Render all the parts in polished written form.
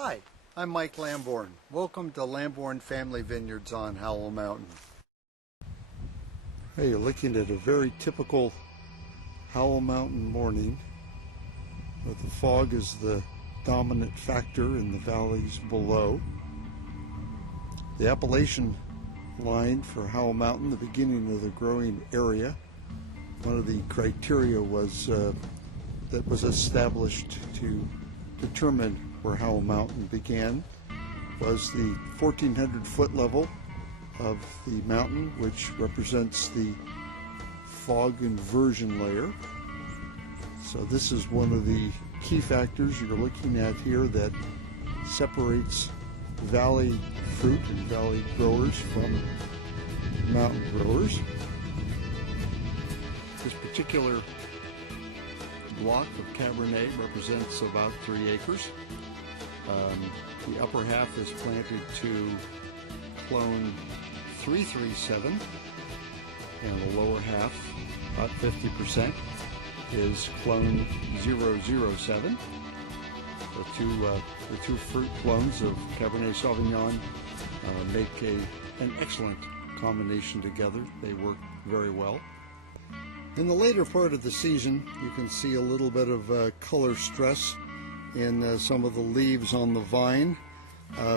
Hi, I'm Mike Lamborn. Welcome to Lamborn Family Vineyards on Howell Mountain. Hey, you're looking at a very typical Howell Mountain morning. The fog is the dominant factor in the valleys below. The Appalachian line for Howell Mountain, the beginning of the growing area, one of the criteria was that was established to determine where Howell Mountain began was the 1,400 foot level of the mountain, which represents the fog inversion layer. So this is one of the key factors you're looking at here that separates valley fruit and valley growers from mountain growers. This particular block of Cabernet represents about 3 acres. The upper half is planted to clone 337, and the lower half, about 50%, is clone 007. The two fruit clones of Cabernet Sauvignon make an excellent combination together. They work very well. In the later part of the season, you can see a little bit of color stress in some of the leaves on the vine.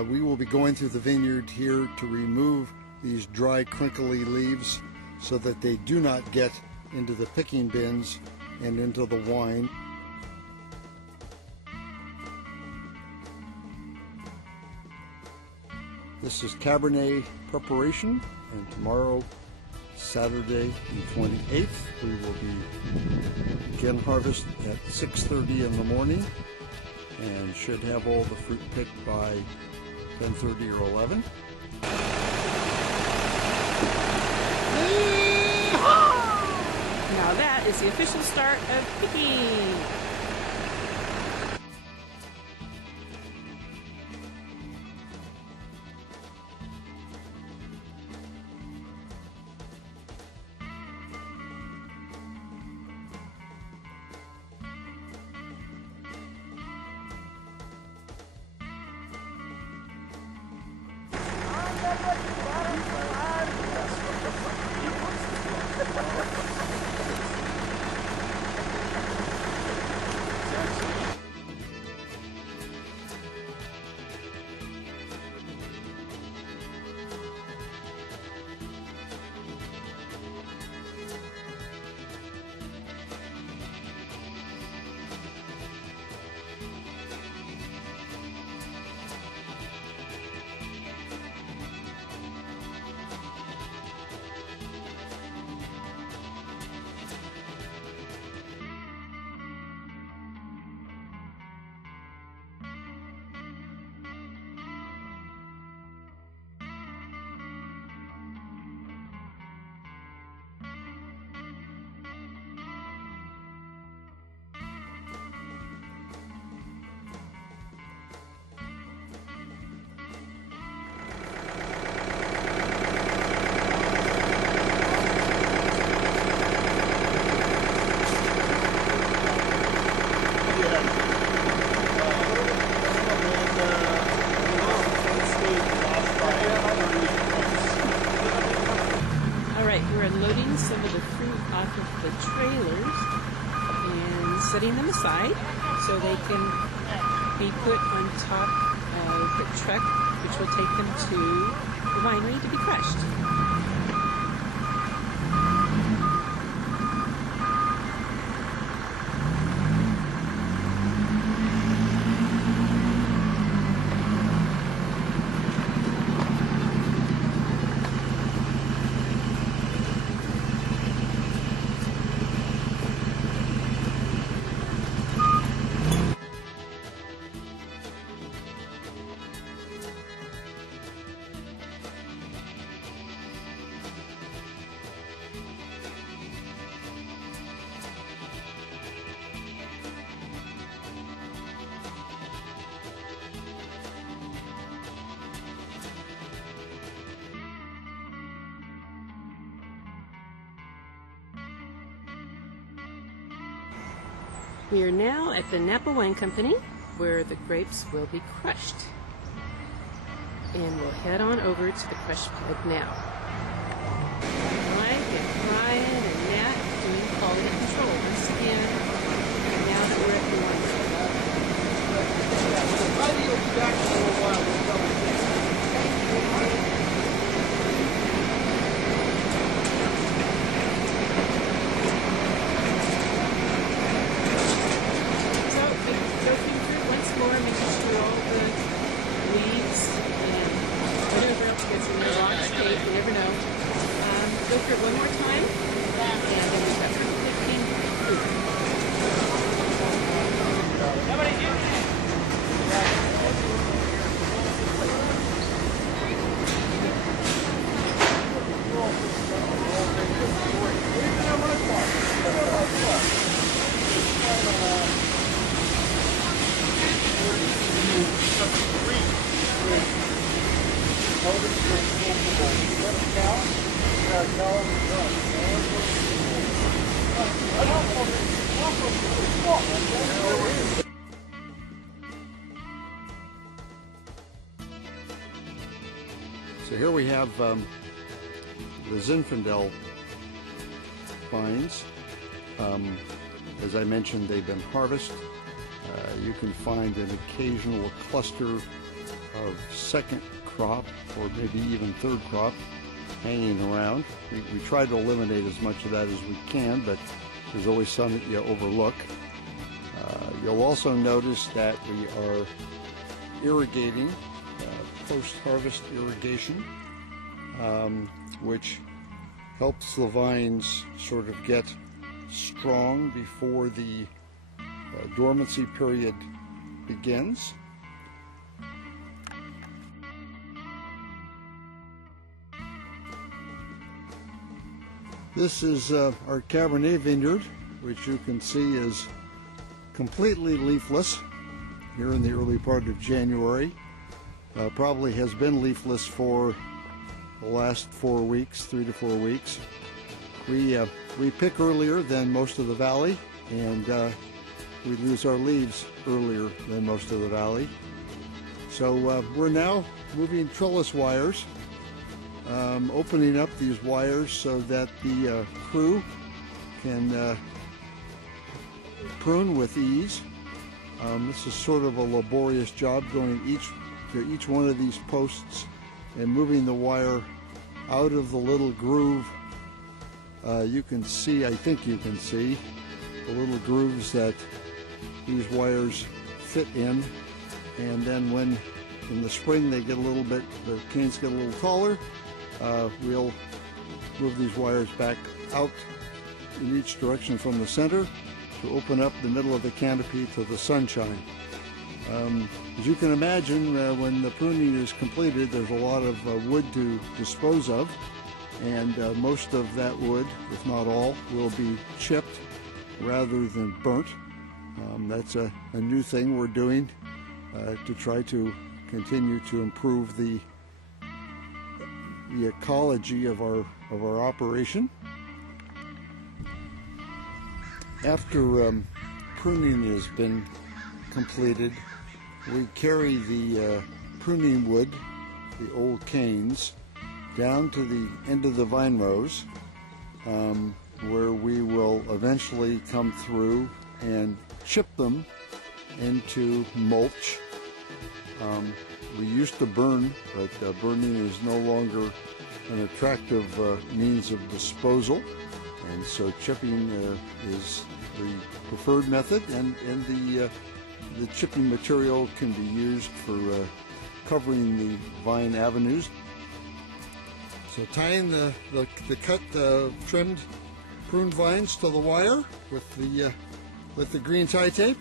We will be going through the vineyard here to remove these dry, crinkly leaves so that they do not get into the picking bins and into the wine. This is Cabernet preparation, and tomorrow, Saturday the 28th, we will be begin harvest at 6:30 in the morning and should have all the fruit picked by 10:30 or 11. Now that is the official start of picking. Unloading some of the fruit off of the trailers and setting them aside so they can be put on top of the truck, which will take them to the winery to be crushed. We are now at the Napa Wine Company, where the grapes will be crushed. And we'll head on over to the crush pad now. Mike and Brian and Nat doing quality control once again. And now that we're at the wine club. Heidi will be back in a little while. We'll go with this. So, go through once more, making sure all the leaves and whatever else gets in there, rocks, cake, you never know. Go through it one more time, and then we've got 15 fruit. So here we have the Zinfandel vines. As I mentioned, they've been harvested. You can find an occasional cluster of second crop or maybe even third crop hanging around. We try to eliminate as much of that as we can, but there's always some that you overlook. You'll also notice that we are irrigating, post-harvest irrigation, which helps the vines sort of get strong before the dormancy period begins. This is our Cabernet vineyard, which you can see is completely leafless here in the early part of January. Probably has been leafless for the last 4 weeks, 3 to 4 weeks. We pick earlier than most of the valley, and we lose our leaves earlier than most of the valley. So we're now moving trellis wires, opening up these wires so that the crew can prune with ease. This is sort of a laborious job, going to each one of these posts and moving the wire out of the little groove. You can see, I think you can see, the little grooves that these wires fit in. And then when in the spring they get a little bit, the canes get a little taller, we'll move these wires back out in each direction from the center to open up the middle of the canopy to the sunshine. As you can imagine, when the pruning is completed, there's a lot of wood to dispose of, and most of that wood, if not all, will be chipped rather than burnt. That's a new thing we're doing to try to continue to improve the ecology of our operation. After pruning has been completed, we carry the pruning wood, the old canes, down to the end of the vine rows, where we will eventually come through and chip them into mulch. We used to burn, but burning is no longer an attractive means of disposal, and so chipping is the preferred method, and the chipping material can be used for covering the vine avenues. So tying the cut, trimmed, pruned vines to the wire with the green tie tape.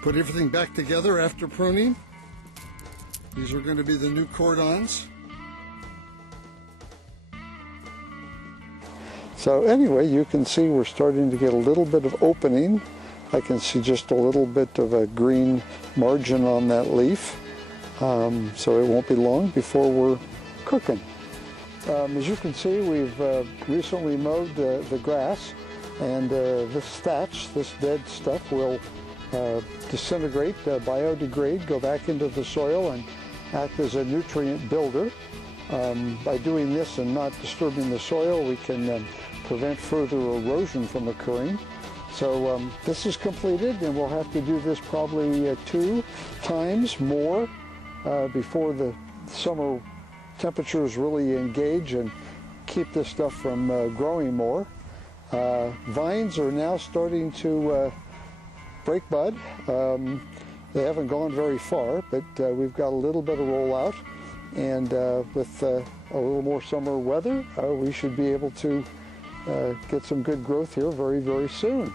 Put everything back together after pruning. These are going to be the new cordons. So anyway, you can see we're starting to get a little bit of opening. I can see just a little bit of a green margin on that leaf. So it won't be long before we're cooking. As you can see, we've recently mowed the grass, and this thatch, this dead stuff, will disintegrate, biodegrade, go back into the soil and act as a nutrient builder. By doing this and not disturbing the soil, we can prevent further erosion from occurring. So this is completed, and we'll have to do this probably 2 times more before the summer temperatures really engage and keep this stuff from growing more. Vines are now starting to break bud. They haven't gone very far, but we've got a little bit of rollout, and with a little more summer weather, we should be able to get some good growth here very, very soon.